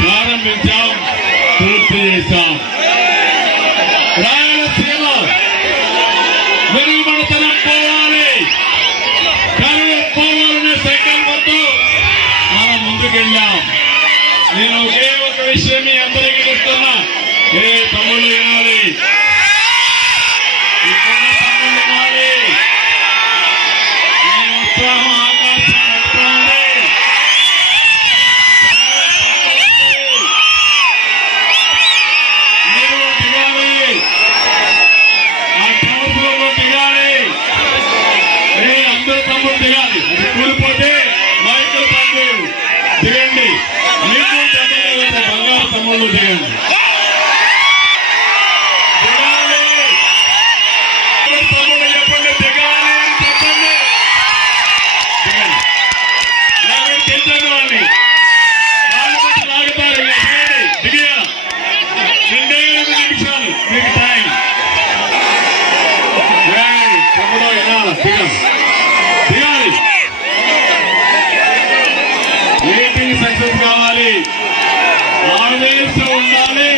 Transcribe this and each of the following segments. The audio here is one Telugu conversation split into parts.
ప్రారంభించాం, పూర్తి చేశాం. రాయలసీమ వెలుగుబడతనం పోవాలి, కరువు పోవాలనే సంకల్పంతో మనం ముందుకెళ్ళాం. నేను ఒకే ఒక విషయం మీ అందరికీ చెప్తున్నా, తమ్ముళ్ళు వినాలి, తమ్ముళ్ళు వినాలి. ఈ ఉత్సాహం ఆకాశం దిగాలి. కూలిపోతే మైకులు తండ్రి దిగండి, మీకు బంగారు తమ్ముళ్ళు దిగండి. దిగాలి తమ్ముడు చెప్పండి, దిగాలి అని చెప్పండి. దిగండి, నాకు తెలిసిన వాళ్ళని వాళ్ళు బట్టి లాగుతారు. దిగండి, దిగా 2 నిమిషాలు మీకు టైం. తమ్ముడు వినాలి, దిగండి. సక్సెస్ కావాలి, ఆవేశం ఉండాలి,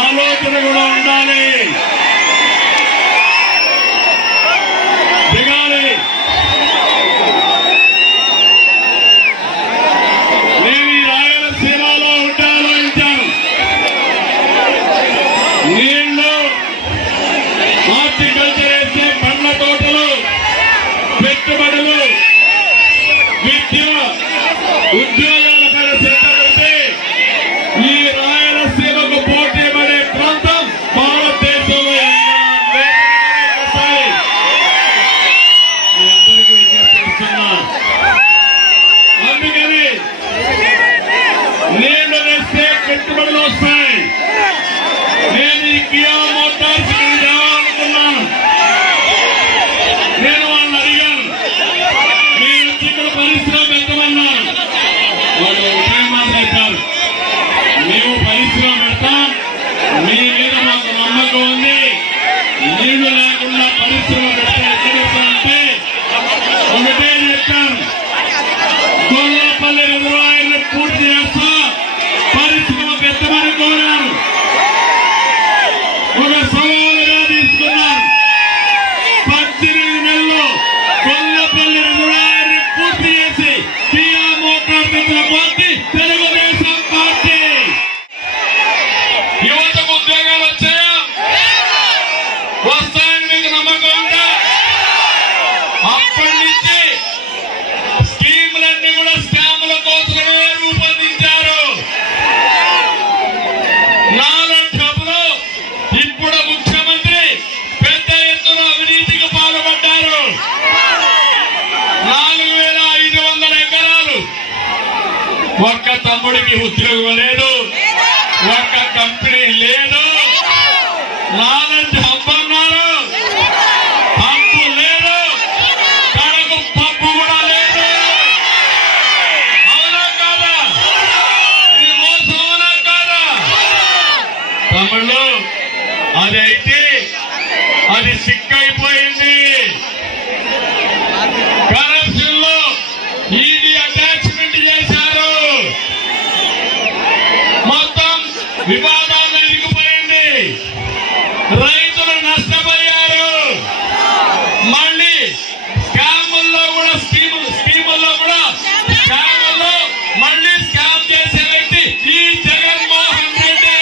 ఆలోచన కూడా ఉండాలి. దిగాలి. నేను ఈ రాయలసీమలో ఉండాలనించాను. నీళ్లు, హార్టికల్చర్ వేసే పండ్ల తోటలు, పెట్టుబడులు, విద్య, ఉద్యోగాల పైన శ్రద్ధ పెడితే ఈ రాయలసీమకు పోటీ పడే ప్రాంతం భారతదేశంలో మీ అందరికీ విజ్ఞప్తి చేస్తున్నా. అందుకని నీళ్లు వేస్తే పెట్టుబడులు వస్తాయి. నేను ఈ కియా మోటార్స్ రావాలనుకున్నాను. నేను వాళ్ళని అడిగాను, మీరు ఇక్కడ పరిశ్రమ పెట్టమన్నాను. వాళ్ళు ఒకటే మాట చెప్పారు, మేము పరిశ్రమ పెడతాం, మీ మీద మాకు నమ్మకం ఉంది. నీళ్లు లేకుండా పరిశ్రమ పెడితే ఎక్కడంటే ఒకటే చెప్పాను, గొల్లపల్లి రిజర్వాయర్ని పూర్తి చేస్తా, పరిశ్రమ పెట్టమని కోరాను. ఒక సవాలుగా తీసుకున్నాను. 18 నెలల్లో గొల్లపల్లి రిజర్వాయర్ని పూర్తి చేసి Kia motor party Telugu Desam party. యువతకు ఉద్యోగాలు వచ్చాయా? వస్తాయని మీకు నమ్మకం ఉందా? అప్పటి నుంచి స్కీములన్నీ కూడా స్కాముల కోసమే రూపొందించారు. నాలంటప్పుడు ఇప్పుడు ముఖ్యమంత్రి పెద్ద ఎత్తున అవినీతికి పాల్పడ్డారు. 4,500 ఎకరాలు. ఒక్క తమ్ముడికి ఉద్యోగం లేదు, ఒక్క కంపెనీ లేదు. నాలంటి హబ్బు అన్నారు, హబ్బు లేదు, కడకు పప్పు కూడా లేదు. అవునా కాదా? ఇది మోసం అవునా కాదా? తమ్ముళ్ళు, అది అయితే అది సిక్కైపోయింది. కరప్షన్ లో ఈ రైతులు నష్టపోయారు. మళ్ళీ స్కాముల్లో కూడా స్కీముల్లో కూడా స్కాముల్లో మళ్ళీ స్కామ్ చేసే వ్యక్తి ఈ జగన్మోహన్ రెడ్డి.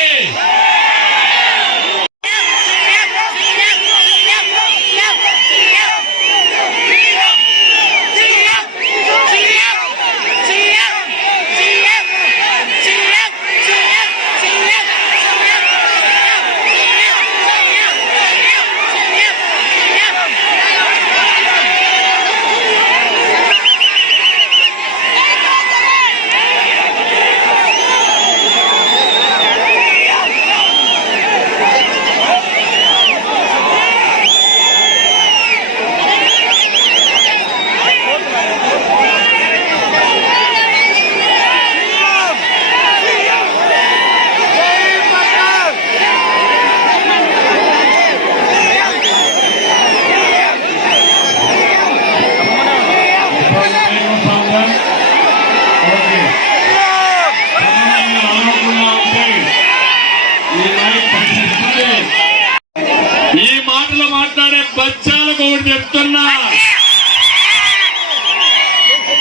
ఈ మాటలు మాట్లాడే బచ్చాలకు ఒకటి చెప్తున్నా,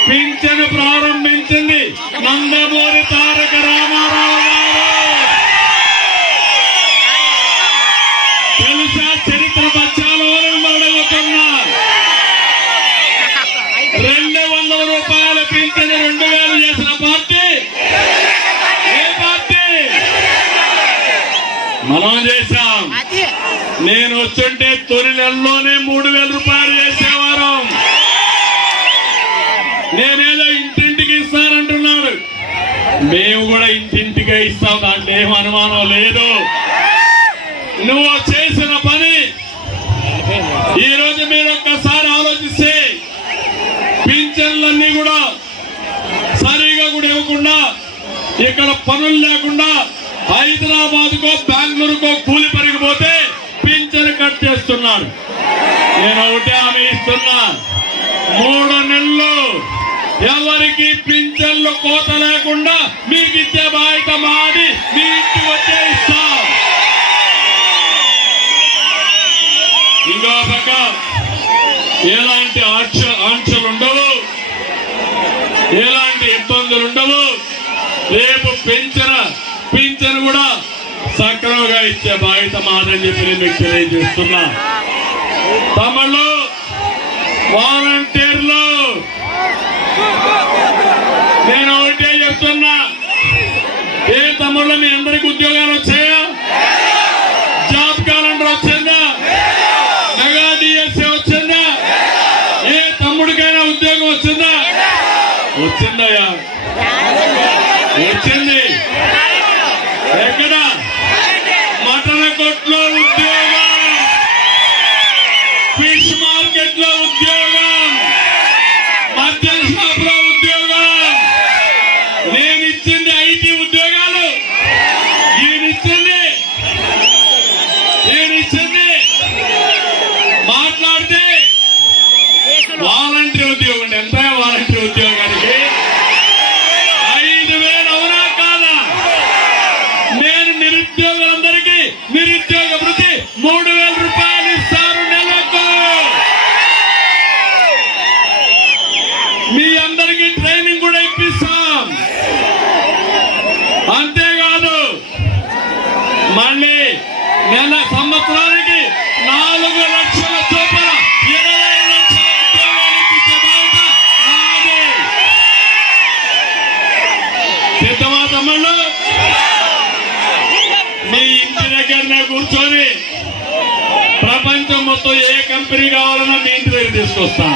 పింఛను ప్రారంభించింది నందమూరి తారక రామారావు గారు. తెలుసా చరిత్ర బచ్చాలు అడుగుతున్నా. 200 రూపాయల పింఛను 2000 చేసిన పార్టీ ఏ పార్టీ? మనం చేశాం. నేను వచ్చుంటే తొలి నెలలోనే 3000 రూపాయలు చేసేవారు. నేనేదో ఇంటింటికి ఇస్తానంటున్నాడు. మేము కూడా ఇంటింటిగా ఇస్తాం, దాంట్లో ఏం అనుమానం లేదు. నువ్వు చేసిన పని ఈ రోజు మీరు ఒక్కసారి ఆలోచిస్తే పింఛన్లన్నీ కూడా సరిగా కూడా ఇవ్వకుండా, ఇక్కడ పనులు లేకుండా హైదరాబాద్కో బెంగళూరుకో కూలి పరిగిపోతే పింఛను కట్ చేస్తున్నాడు. నేను ఒకటే హామీ ఇస్తున్నా, 3 నెలలు ఎవరికి పింఛన్లు కోత లేకుండా మీకు ఇచ్చే బాధ్యత మాది. మీ ఇంటికి వచ్చే ఇస్తాం. ఇంకో పక్క ఎలాంటి ఆంక్షలు ఉండవు, ఎలాంటి ఇబ్బందులు ఉండవు. రేపు పింఛను కూడా సక్రమంగా ఇచ్చే బాధ్యత మాదని చెప్పి నేను మీకు తెలియజేస్తున్నా. తమలో వాలంటీర్లు నేను ఒకటే చెప్తున్నా, ఏ తమ్ముళ్ళు మీ అందరికి ఉద్యోగాలు వచ్చాయా? జాబ్ క్యాలెండర్ వచ్చిందా? మెగా డిఎస్ఏ వచ్చిందా? ఏ తమ్ముడికైనా ఉద్యోగం వచ్చిందా? వచ్చిందయ్యా, వచ్చింది. ఎక్కడ? మటన్ కొట్లో ఉద్యోగం, ఫిష్ మార్కెట్ లో ఉద్యోగం, మద్యం షాప్ లో ఉద్యోగం. నేను ఇచ్చింది 5 ఉద్యోగాలు. ఈయనిచ్చింది మాట్లాడితే వాలంటీర్ ఉద్యోగం. ఎంత వాలంటీర్ ఉద్యోగానికి? 5000. అవునా కాదా? నేను నిరుద్యోగులందరికీ నిరుద్యోగ వృత్తి 3000 రూపాయలు ఇస్తారు నెలకు. మీ అందరికీ ట్రైనింగ్ కూడా ఇప్పిస్తాం. అంతేకాదు మళ్ళీ సంవత్సరానికి 4 లక్షల చొప్పున 20 లక్షల ఉద్యోగాలు ఇప్పించే బాధ్యత నాది. సిద్ధమా తమ్ముళ్ళు? మీ ఇంటి దగ్గరనే కూర్చొని ప్రపంచం మొత్తం ఏ కంపెనీ కావాలన్నా మీ ఇంటి దగ్గర తీసుకొస్తా.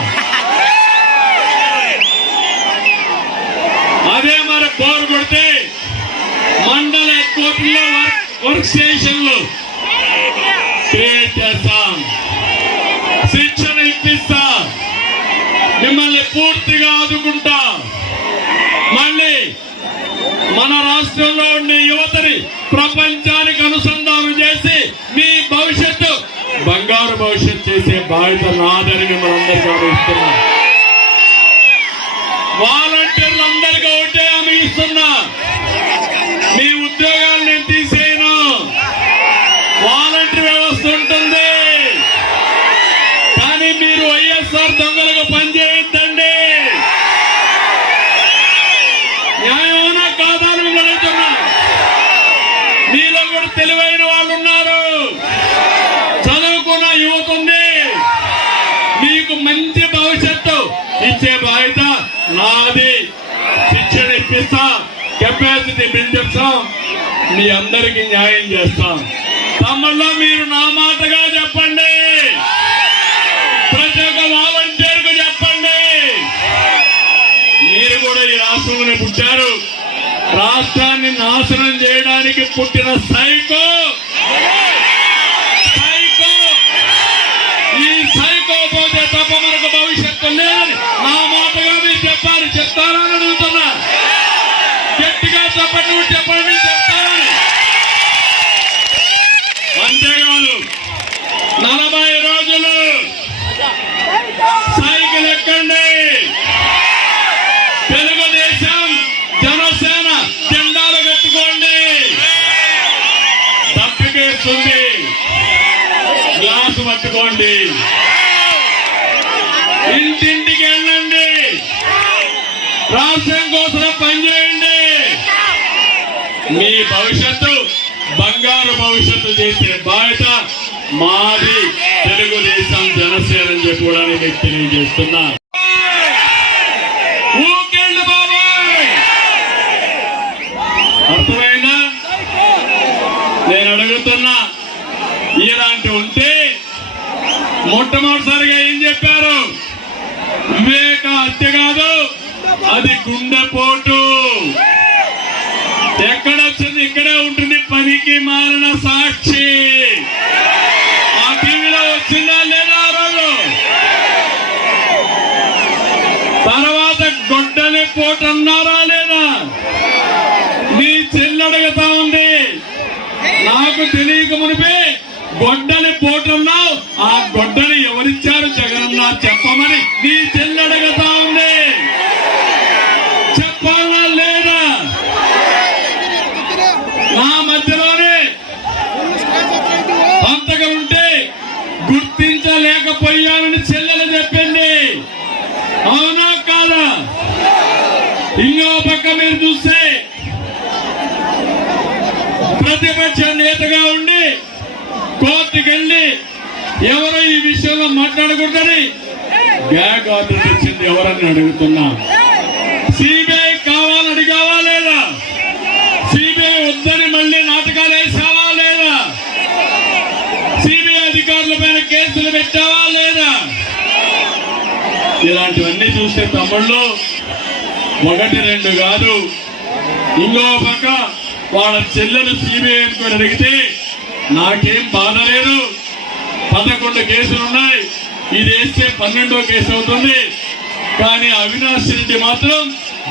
అదే మరి బోర్ కొడితే మండల కోర్టులో వర్క్ స్టేషన్లు క్రియేట్ చేస్తాం. శిక్షణ ఇప్పిస్తా. మిమ్మల్ని పూర్తిగా ఆదుకుంటా. మళ్ళీ మన రాష్ట్రంలో ఉండే యువతని ప్రపంచానికి అనుసంధానం చేసి మీ భవిష్యత్తు బంగారు భవిష్యత్తు చేసే బాధ్యత నాదని మిమ్మల్ని అందరికీ ఆలోచిస్తున్నా. వాలంటీర్లందరికీ ఒకటే హామీ ఇస్తున్నా, మీ ఉద్యోగాలు నేను తీసేయను. వాలంటీర్ వ్యవస్థ చేసే బాధ్యత నాది. శిక్షణ ఇప్పిస్తా, కెపాసిటీ బిల్డ్ చేస్తాం, మీ అందరికీ న్యాయం చేస్తాం. తమ్ముళ్ళు మీరు నా మాటగా చెప్పండి, ప్రతి ఒక్క వాలంటీర్కు చెప్పండి. మీరు కూడా ఈ రాష్ట్రంలో పుట్టారు, రాష్ట్రాన్ని నాశనం చేయడానికి పుట్టిన సైకో ఈ సైకో పోతే తప్ప మనకు భవిష్యత్తు లేదని నా మాటగా మీరు చెప్పాలి. చెప్తారని అడుగుతున్నా, గట్టిగా చెప్పండి, చెప్పండి, చెప్తారని. అంతేకాదు 40 రోజులు సైకిల్ ఎక్కండి, తెలుగుదేశం జనసేన జెండాలు కట్టుకోండి. దప్పికేస్తుంది, గ్లాసు పట్టుకోండి, ఇంటింటికి వెళ్ళండి, రాష్ట్రం కోసం పనిచేయండి. మీ భవిష్యత్తు బంగారు భవిష్యత్తు చేసే బాధ్యత మాది, తెలుగుదేశం జనసేన అని చెప్పడానికి మీకు తెలియజేస్తున్నా. ఊకెళ్ళి బాబాయ్, అర్థమైనా? నేను అడుగుతున్నా, ఇలాంటి ఉంటే మొట్టమొదటిసారిగా ఏం చెప్పారు? వివేక హత్య కాదు, అది గుండెపోటు. ఎక్కడొచ్చింది? ఇక్కడే ఉంటుంది, పనికి మారిన సాక్షి. ఆ టీవీలో వచ్చిందా లేదా ఆ రోజు? తర్వాత గొడ్డలి పోటు అన్నారా లేదా? నీ చెల్లి అడుగుతా ఉంది, నాకు తెలియక మునిపే గొడ్డలి పోటున్నావు, ఆ గొడ్డలి ఎవరిచ్చారు జగనన్న చెప్పమని నీ చెల్లి అడుగుతా ఉంది. చెప్పాలా లేదా? నా మధ్యలోనే అంతకముంటే గుర్తించలేకపోయానని చెల్లెలు చెప్పింది, అవునా కాదా? ఇంకో పక్క మీరు చూస్తే ప్రతిపక్ష నేతగా ఉండి కోర్టుకి వెళ్ళి ఎవరో ఈ విషయంలో మాట్లాడకూడదని బ్యాగ్ ఆర్డర్ తెచ్చింది ఎవరని అడుగుతున్నా. సిబిఐ కావాలని అడిగావా లేదా? సిబిఐ వద్దని మళ్ళీ నాటకాలు వేసావా లేదా? సిబిఐ అధికారుల పైన కేసులు పెట్టావా లేదా? ఇలాంటివన్నీ చూస్తే తమ్ముళ్ళు 1, 2 కాదు. ఇంకో పక్క వాళ్ళ చెల్లెలు సిబిఐ అనుకుని అడిగితే నాకేం బాధ లేదు, 11 కేసులు ఉన్నాయి, ఇది వేస్తే 12వ కేసు అవుతుంది. కానీ అవినాష్ రెడ్డి మాత్రం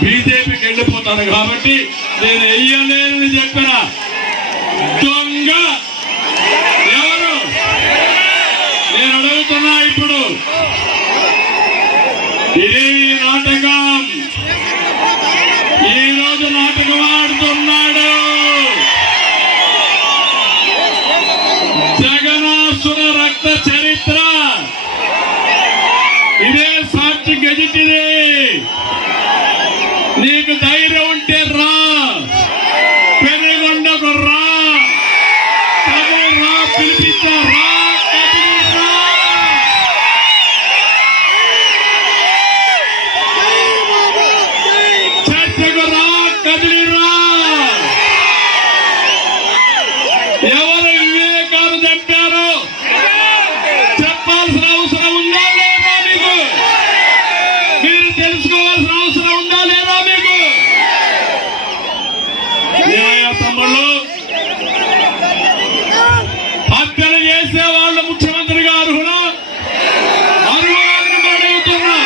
బీజేపీకి వెళ్ళిపోతాడు కాబట్టి నేను వెయ్యలేదని చెప్పిన దొంగ ఎవరు? నేను అడుగుతున్నా ఇప్పుడు. ఇది నాటకం, ఈ రోజు నాటకం ఆడుతున్నాడు. జగనాసుర రక్త చరిత్ర ఇదే, సాక్షి గెజిట్ ఇది. నీకు ధైర్యం ఉంటే రా, పెనుగొండకు రా, కదిలి రా, పిలిపించా రా, కదిలి రా. చర్చకు రా, కదిలి రా. ఎవరు వివేకాలు చెప్పారో చెప్పాల్సిన అవసరం ఉందా లేదా మీకు? మీరు తెలుసుకోవాల్సిన అవసరం ఉందా లేదా మీకు? తమ్ముళ్ళు, హత్యలు చేసే వాళ్ళు ముఖ్యమంత్రిగా అర్హులా? అర్హులని అడుగుతున్నా,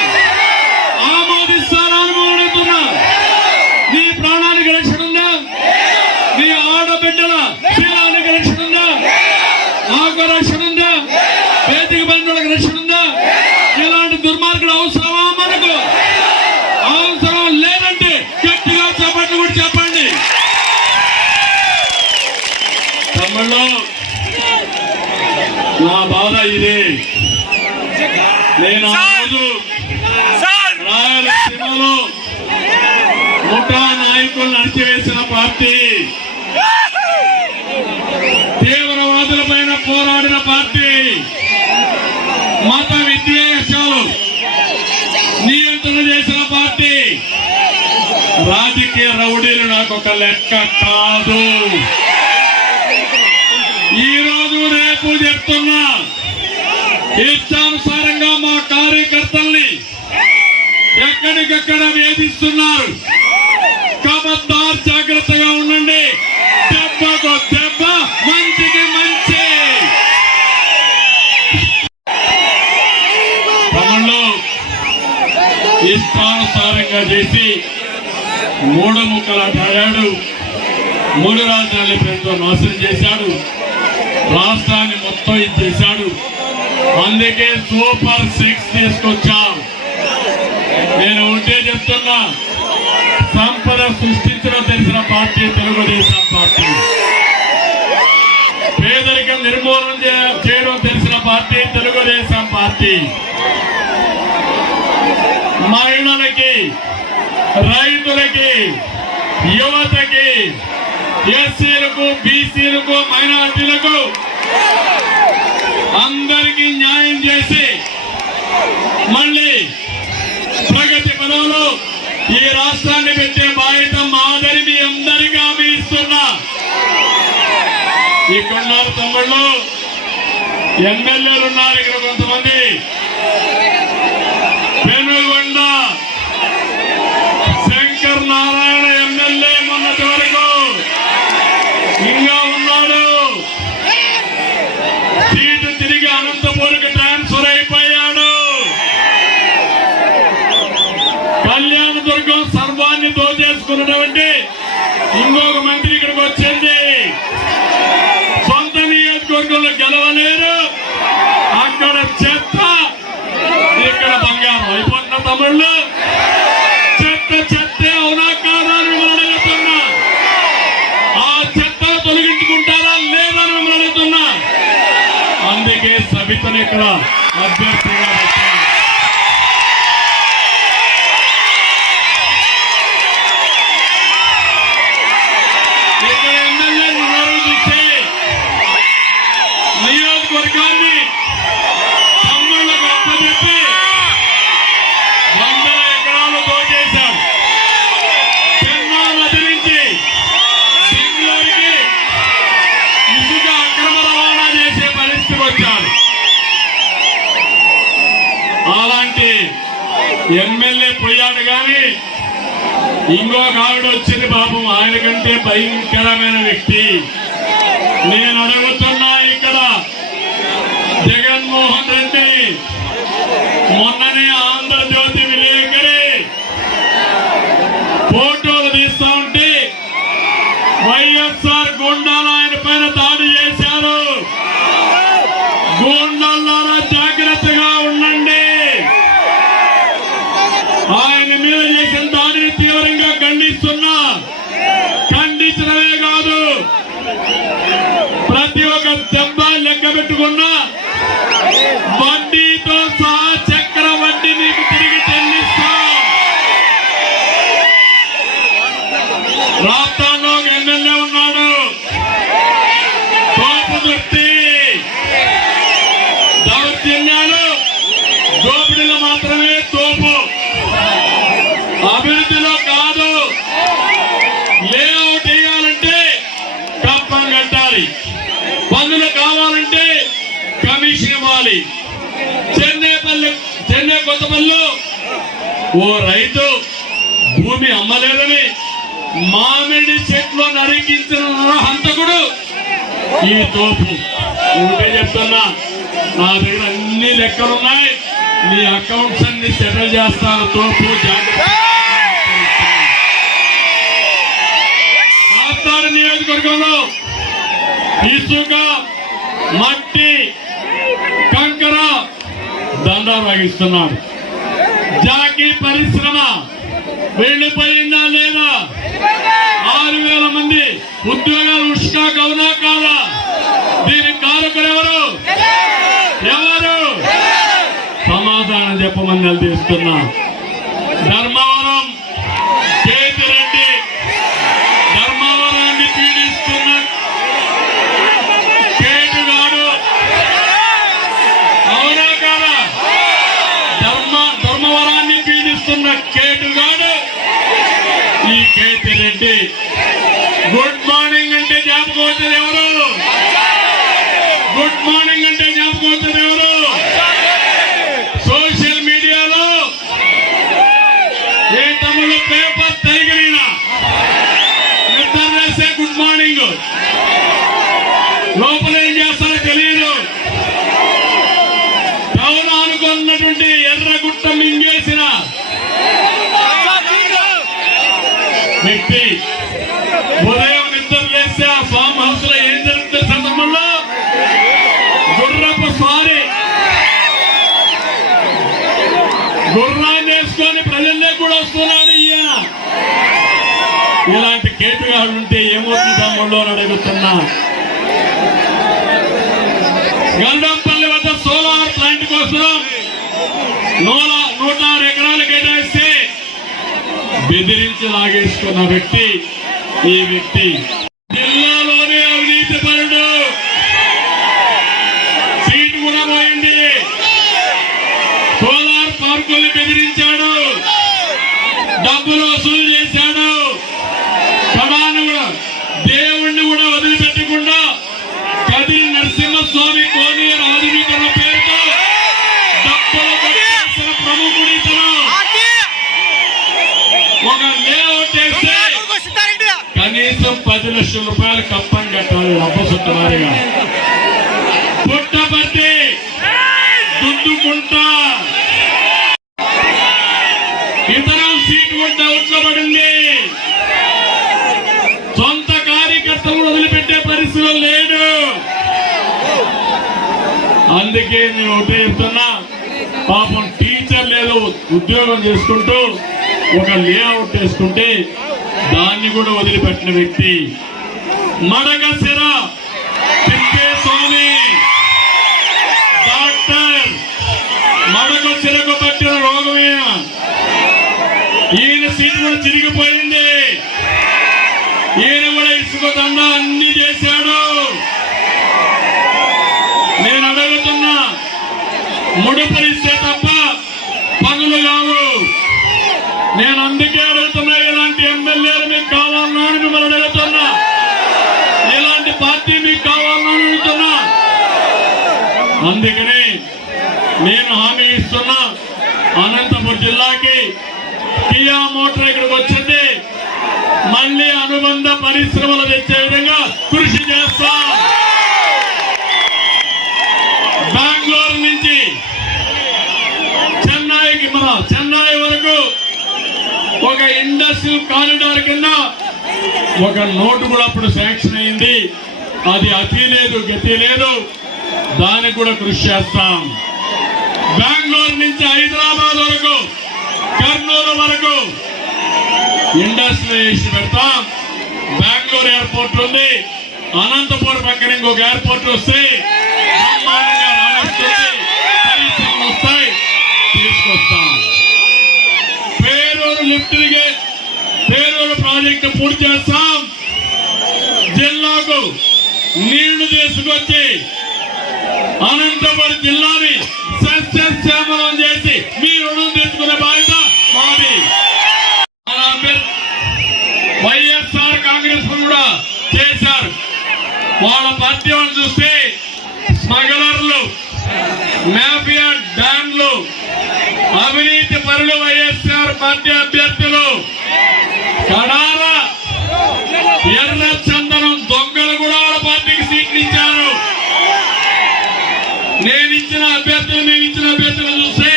ఆమోదిస్తారా అని అడుగుతున్నా. నీ ప్రాణానికి రక్షణ ఉందా? నీ ఆడబిడ్డల శీలానికి రక్షణ ఉందా? నాకు రక్షణ ఉందా? వేదిక బంధువులకు రక్షణ ఉందా? ఇలాంటి దుర్మార్గుడు అవసరమా మనకు? అవసరం లేదంటే గట్టిగా చెప్పండి, కూడా చెప్పండి. తమ్ముళ్ళు, నా బాధ ఇది. నేను ఆ రోజు రాయలసీమలో ముఠా నాయకులను అణిచివేసిన పార్టీ, తీవ్రవాదుల పైన పోరాడిన పార్టీ, మత విద్వేషాలు నియంత్రణ ఒక లెక్క కాదు. ఈ రోజు రేపు చెప్తున్నా, ఇష్టానుసారంగా మా కార్యకర్తల్ని ఎక్కడికక్కడ వేధిస్తున్నారు. ఖబర్దార్, జాగ్రత్తగా ఉండండి. దెబ్బకు దెబ్బ, మంచికి మంచి. తమలో ఇష్టానుసారంగా చేసి 3 ముక్కలాడాడు. 3 రాజధానుల పేరుతో నాశనం చేశాడు. రాష్ట్రాన్ని మొత్తం ఇచ్చేశాడు. అందుకే సూపర్ 6 తీసుకొచ్చాం. నేను ఉంటే చెప్తున్నా, సంపద సృష్టించడం తెలిసిన పార్టీ తెలుగుదేశం పార్టీ. పేదరికం నిర్మూలన చేయడం తెలిసిన పార్టీ తెలుగుదేశం పార్టీ. మహిళలకి, రైతులకి, యువతకి, ఎస్సీలకు, బీసీలకు, మైనారిటీలకు అందరికీ న్యాయం చేసి మళ్ళీ ప్రగతి పదంలో ఈ రాష్ట్రాన్ని పెట్టే బాధ్యత మాదని మీ అందరికీ హామీ ఇస్తున్నా. ఇక్కడ తమ్ముళ్ళు ఎమ్మెల్యేలు ఉన్నారు. ఇక్కడ కొంతమంది పెనుగొండ శంకర్ నారాయణ ఎమ్మెల్యే మొన్నటి వరకు ఇంకా ఉన్నాడు. సీటు తిరిగి అనంతపూర్కి ట్రాన్స్ఫర్ అయిపోయాడు. కళ్యాణదుర్గం సర్వాన్ని దోచేసుకున్నటువంటి ఇంకొక మంత్రి ఇక్కడికి వచ్చింది. సొంత నియోజకవర్గంలో గెలవలేరు. అక్కడ చెత్త, ఇక్కడ బంగారం అయిపోతున్న తమిళ్ళు. చెత్త చెత్తే, అవునా కాదా అని మిమ్మల్ని అడుగుతున్నా. ఆ చెత్త తొలగించుకుంటారా లేదా అని మిమ్మల్ని అడుగుతున్నా. అందుకే సబితను ఇక్కడ అభ్యర్థిగా పెట్టాను. ఇక్కడ ఎమ్మెల్యే నిర్వహించే నియోజకవర్గాన్ని తమ్ముళ్లకు అప్పచెప్పి 100 ఎకరాలు దోచేశాడు. పెన్నా నది నుంచి బెంగళూరుకి ఇసుక అక్రమ రవాణా చేసే పరిస్థితికి వచ్చాడు. అలాంటి ఎమ్మెల్యే పోయాడు. కానీ ఇంకొక ఆవిడ వచ్చింది. పాపం ఆయన కంటే భయంకరమైన వ్యక్తి. నేను అడుగుతున్నా, ఇక్కడ జగన్మోహన్ రెడ్డి మొన్ననే ఆంధ్రజ్యోతి విలేకరి ఫోటోలు తీస్తా ఉంటే వైఎస్ఆర్ గూండాలు ఆయన పైన దాడి చేశారు. గూండాలారా జాగ్రత్తగా ఉండండి. ఆయన మీద చేసిన దాడిని తీవ్రంగా ఖండిస్తున్నా. ఖండించడమే కాదు, ప్రతి ఒక్క దెబ్బ లెక్క పెట్టుకున్నా వడ్డీతో సహా చక్ర వడ్డీ మీకు తిరిగి చెల్లిస్తా. రాష్ట్రంలో ఒక ఎమ్మెల్యే ఉన్నాడు, తోపు దృష్టి. దౌర్జన్యాలు, దోపిడీలు మాత్రమే తోపు, అభివృద్ధిలో కాదు. లేఅవుట్ వేయాలంటే కప్పం కట్టాలి, పన్నులు కావాలంటే కమిషన్ ఇవ్వాలి. చెన్నై కొత్తపల్లిలో ఓ రైతు భూమి అమ్మలేదని మామిడి చెట్లు నరికించిన హంతకుడు ఈ తోపు. ఉంటే చెప్తున్నా, నా దగ్గర అన్ని లెక్కలున్నాయి. మీ అకౌంట్స్ అన్ని సెటిల్ చేస్తాను. తోపు జాగ్రత్త. కాస్తాడు నియోజకవర్గంలో ఇసుక, మట్టి, కంకర దండా రాగిస్తున్నాడు. జాకీ పరిశ్రమ వెళ్ళిపోయిందా లేదా? 6,000 మంది ఉద్యోగాలు ఉష్కాకు అవునా కాదా? దీనికి కారకులు ఎవరు? సమాధానం చెప్పమని నిలదీస్తున్నా. ధర్మవరం కేతిరెడ్డి ధర్మవరాన్ని పీడిస్తున్న కేటుగాడు అవునా కాదా? ధర్మవరాన్ని పీడిస్తున్న కేటుగాడు ఈ కేతిరెడ్డి. వ్యక్తి. గుడ్ మార్నింగ్ అంటే జ్ఞాపకం వచ్చేది ఎవరు? గుడ్ మార్నింగ్ అంటే జ్ఞాపకం వచ్చేది ఎవరు? సోషల్ మీడియాలో ఏ తమలో పేపర్ తగిలినా నిద్ర వేసే గుడ్ మార్నింగ్, లోపల ఏం చేస్తారో తెలియదు. టౌన్ అనుకున్నటువంటి ఎర్రగుట్ట మింగేసిన వ్యక్తి ఉదయం నిద్ర వేస్తే ఆ ఫామ్ హౌస్ లో ఏం జరుగుతుంది సందర్భంలో గుర్రపు స్వారీ, గుర్రాన్ని వేసుకొని ప్రజల్లోకి కూడా వస్తున్నాడు ఈయన. ఇలాంటి కేటుగాడు ఉంటే ఏమవుతుంది తమ్ముళ్ళు అని అడుగుతున్నా. గండంపల్లి వద్ద సోలార్ ప్లాంట్ కోసం 106 ఎకరాలు కేటాయిస్తే బెదిరించి లాగేసుకున్న వ్యక్తి ఈ వ్యక్తి. జిల్లాలోనే అవినీతి పరుడు, సీటు కూడా పోయింది. సోలార్ పార్కుల్ని బెదిరించాడు, డబ్బులు వసూలు చేశాడు. ప్రధాని కూడా దేవుణ్ణి కూడా వదిలిపెట్టకుండా కదిరి నరసింహస్వామి కోనేరు ఆధునీకరణ పేరుతో డబ్బులు కట్టేసిన ప్రముఖుడి ఒక లేఅవుట్ వేస్తే కనీసం 10 లక్షల రూపాయలు కప్పం కట్టాలి అబ్బసొట్టుమారిగా. పుట్టపర్తి, దుద్దుకుంట ఇతరం సీటు కూడా డౌట్లో పడింది. సొంత కార్యకర్తలు వదిలిపెట్టే పరిస్థితులు లేడు. అందుకే నేను ఒకటే చెప్తున్నా, పాపం టీచర్ లేదు ఉద్యోగం చేసుకుంటూ ఒక లేఅవుట్ వేసుకుంటే దాన్ని కూడా వదిలిపెట్టిన వ్యక్తి. మడగసిర తిప్పేస్వామి డాక్టర్, మడగసిరకు పట్టిన రోగమే. ఈయన సీటు కూడా చిరిగిపోయింది. ఈయన కూడా ఇసుక దండ అన్ని చేశాడు. నేను అడుగుతున్నా, ముడుపరిస్తే తప్ప పనులు కావు. నేను అందుకే అడుగుతున్నా, ఇలాంటి ఎమ్మెల్యేలు మీకు కావాలన్నా అని మిమ్మల్ని అడుగుతున్నా, ఇలాంటి పార్టీ మీకు కావాలన్నా అని అడుగుతున్నా. అందుకని నేను హామీ ఇస్తున్నా, అనంతపురం జిల్లాకి కియా మోటార్ ఇక్కడికి వచ్చింది, మళ్ళీ అనుబంధ పరిశ్రమలు తెచ్చే విధంగా కృషి చేస్తా. బెంగళూరు నుంచి చెన్నై వరకు ఒక ఇండస్ట్రియల్ కారిడార్ కింద ఒక నోటు కూడా అప్పుడు శాంక్షన్ అయింది. అది అతి లేదు గతి లేదు, దానికి కూడా కృషి చేస్తాం. బెంగళూరు నుంచి హైదరాబాద్ వరకు, కర్నూలు వరకు ఇండస్ట్రీ వేసి పెడతాం. బెంగళూరు ఎయిర్పోర్ట్ ఉంది, అనంతపురం పక్కన ఇంకొక ఎయిర్పోర్ట్ వస్తే పరిశ్రమలు వస్తాయి, తీసుకొస్తాం. పేరూరు లిఫ్ట్ పేరూరు ప్రాజెక్టు పూర్తి చేస్తాం. జిల్లాకు నీళ్లు తీసుకొచ్చి అనంతపురం జిల్లాని సస్యశ్యామలం చేసి మీ రుణం తీసుకునే బాధ్యత మాది. వైఎస్ఆర్ కాంగ్రెస్ కూడా చేశారు. వాళ్ళ పార్టీ వాళ్ళు చూస్తే స్మగ్లర్లు, మాఫియా డాన్లు, అవినీతి పరులు వైఎస్ఆర్ పార్టీ అభ్యర్థులు, కడాల ఎర్ర చందనం దొంగలు కూడా వాళ్ళ పార్టీకి సీట్లు ఇచ్చారు. నేను ఇచ్చిన అభ్యర్థులు చూస్తే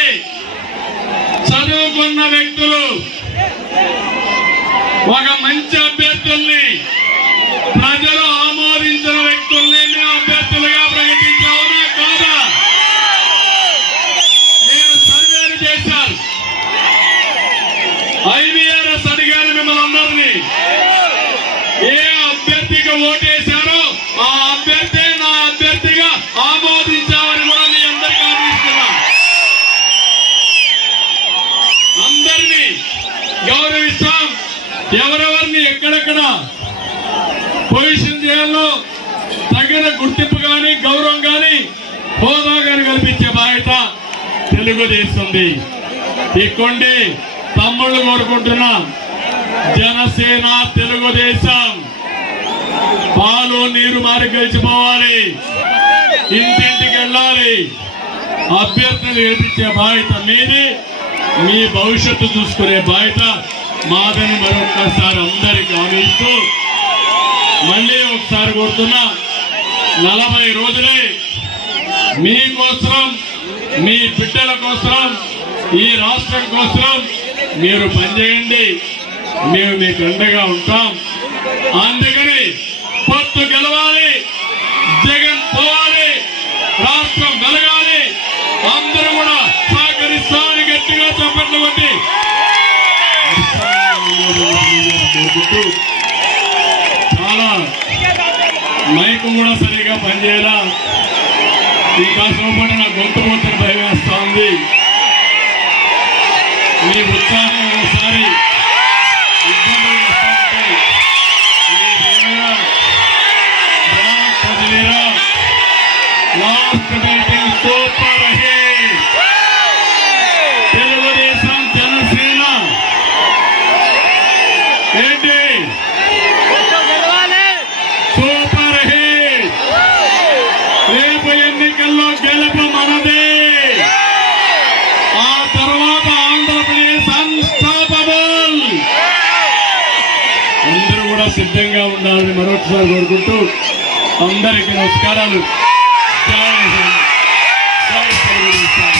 చదువుకున్న వ్యక్తులు, ఒక మంచి అభ్యర్థుల్ని, ప్రజలు ఆమోదించిన వ్యక్తుల్ని మేము అభ్యర్థులుగా ప్రకటించావునా కాదా? నేను సర్వేలు చేశాను, IVRS అడిగాను మిమ్మల్ని అందరినీ. ఏ అభ్యర్థిగా ఓటేశారో ఆ అభ్యర్థి నా అభ్యర్థిగా ఆమోదించామని కూడా మీ అందరికీ ఆమోదిస్తున్నా. అందరినీ గౌరవిస్తాం. ఎవరెవరిని ఎక్కడెక్కడ పొజిషన్ చేయాలో తగిన గుర్తింపు కానీ గౌరవం కానీ హోదా కానీ కల్పించే బాధ్యత తెలుగుదేశంది. ఇక్కండి తమ్ముళ్ళు కోరుకుంటున్నా, జనసేన తెలుగుదేశం పాలు నీరు మారి గెలిచిపోవాలి, ఇంటింటికి వెళ్ళాలి, అభ్యర్థులు గెలిపించే బాధ్యత మీది, మీ భవిష్యత్తు చూసుకునే బాధ్యత మాదని మరొకసారి అందరికీ హామీ ఇస్తూ మళ్ళీ ఒకసారి కోరుతున్నా, 40 రోజులే మీకోసం, మీ బిడ్డల కోసం, ఈ రాష్ట్రం కోసం మీరు పనిచేయండి. మేము మీకు అండగా ఉంటాం. అందుకని పొత్తు గెలవాలి, జగన్ పోవాలి, రాష్ట్రం వెలగాలి, అందరూ కూడా సహకరిస్తామని గట్టిగా చప్పట్లు కొట్టి చాలా మైకు కూడా సరిగా పనిచేయాలా, ఇంకా సోపడి నా గొంతు పోతున్న భయం వేస్తా ఉంది. మీ ఉత్సాహం ఒకసారి ఇబ్బందులు వస్తుంటాయి. Last meeting super hit, Telugu Desam Janasena ఏంటి సూపర్ హిట్. రేపు ఎన్నికల్లో గెలుపు మనదే. ఆ తర్వాత ఆంధ్రప్రదేశ్ అన్స్టాపబుల్. అందరూ కూడా సిద్ధంగా ఉండాలని మరొకసారి కోరుకుంటూ అందరికీ నమస్కారాలు. జై హింద్, జై తెలుగుదేశం.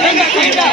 Venga, venga.